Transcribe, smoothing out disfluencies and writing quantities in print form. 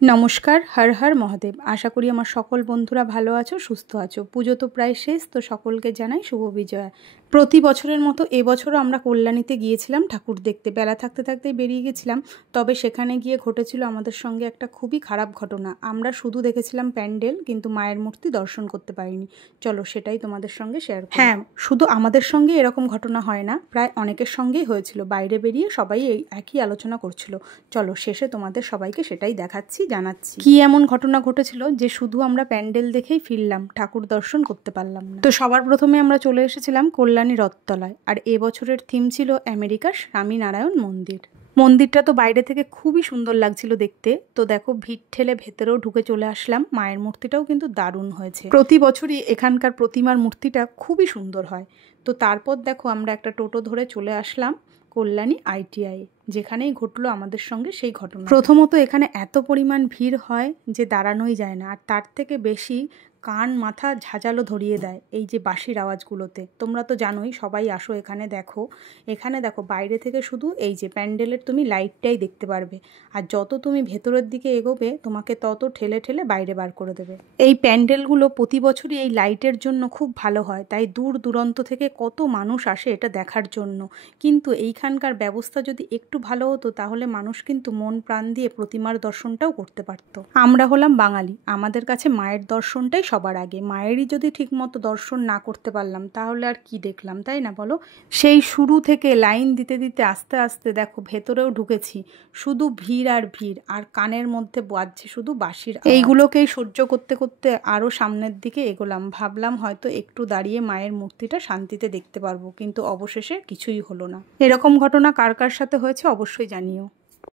নমস্কার, হর হর মহাদেব। আশা করি আমার সকল বন্ধুরা ভালো আছো, সুস্থ আছো। পুজো তো প্রায় শেষ, তো সকলকে জানাই শুভ বিজয়া। প্রতি বছরের মতো এবছরও আমরা কল্যাণীতে গিয়েছিলাম ঠাকুর দেখতে। বেলা থাকতে থাকতেই বেরিয়ে গেছিলাম, তবে সেখানে গিয়ে ঘটেছিল আমাদের সঙ্গে একটা খুবই খারাপ ঘটনা। আমরা শুধু দেখেছিলাম প্যান্ডেল, কিন্তু মায়ের মূর্তি দর্শন করতে পারিনি। চলো সেটাই তোমাদের সঙ্গে শেয়ার করি। হ্যাঁ, শুধু আমাদের সঙ্গে এরকম ঘটনা হয় না, প্রায় অনেকের সঙ্গেই হয়েছিল। বাইরে বেরিয়ে সবাই এই একই আলোচনা করছিল। চলো শেষে তোমাদের সবাইকে সেটাই দেখাচ্ছি, জানাচ্ছি কি এমন ঘটনা ঘটেছিল যে শুধু আমরা প্যান্ডেল দেখেই ফিরলাম, ঠাকুর দর্শন করতে পারলাম না। তো সবার প্রথমে আমরা চলে এসেছিলাম কল্যাণী রথতলায়, আর এবছরের থিম ছিল আমেরিকার স্বামীনারায়ণ মন্দির। মন্দিরটা তো বাইরে থেকে খুবই সুন্দর লাগছিল দেখতে। তো দেখো, ভিড় ঠেলে ভেতরেও ঢুকে চলে আসলাম। মায়ের মূর্তিটাও কিন্তু দারুণ হয়েছে। প্রতি বছরই এখানকার প্রতিমার মূর্তিটা খুবই সুন্দর হয়। তো তারপর দেখো, আমরা একটা টোটো ধরে চলে আসলাম কল্যাণী ITI, যেখানেই ঘটলো আমাদের সঙ্গে সেই ঘটনা। প্রথমত এখানে এত পরিমাণ ভিড় হয় যে দাঁড়ানোই যায় না, আর তার থেকে বেশি কান মাথা ঝাঁঝালো ধরিয়ে দেয় এই যে বাঁশির আওয়াজগুলোতে। তোমরা তো জানোই, সবাই আসো এখানে দেখো। এখানে দেখো, বাইরে থেকে শুধু এই যে প্যান্ডেলের তুমি লাইটটাই দেখতে পারবে, আর যত তুমি ভেতরের দিকে এগোবে তোমাকে তত ঠেলে ঠেলে বাইরে বার করে দেবে। এই প্যান্ডেলগুলো প্রতি বছরই এই লাইটের জন্য খুব ভালো হয়, তাই দূর দূরান্ত থেকে কত মানুষ আসে এটা দেখার জন্য। কিন্তু এইখানকার ব্যবস্থা যদি একটু ভালো হতো, তাহলে মানুষ কিন্তু মন প্রাণ দিয়ে প্রতিমার দর্শনটাও করতে পারত। আমরা হলাম বাঙালি, আমাদের কাছে মায়ের দর্শনটাই সবার আগে। মায়েরই যদি ঠিকমতো দর্শন না করতে পারলাম, তাহলে আর কি দেখলাম, তাই না বলো? সেই শুরু থেকে লাইন দিতে দিতে আস্তে আস্তে দেখো ভেতরেও ঢুকেছি, শুধু ভিড় আর ভিড়, আর কানের মধ্যে বাজছে শুধু বাঁশির। এইগুলোকেই সহ্য করতে করতে আরও সামনের দিকে এগোলাম। ভাবলাম হয়তো একটু দাঁড়িয়ে মায়ের মূর্তিটা শান্তিতে দেখতে পারবো, কিন্তু অবশেষে কিছুই হলো না। এরকম ঘটনা কার কার সাথে হয়েছে অবশ্যই জানিও।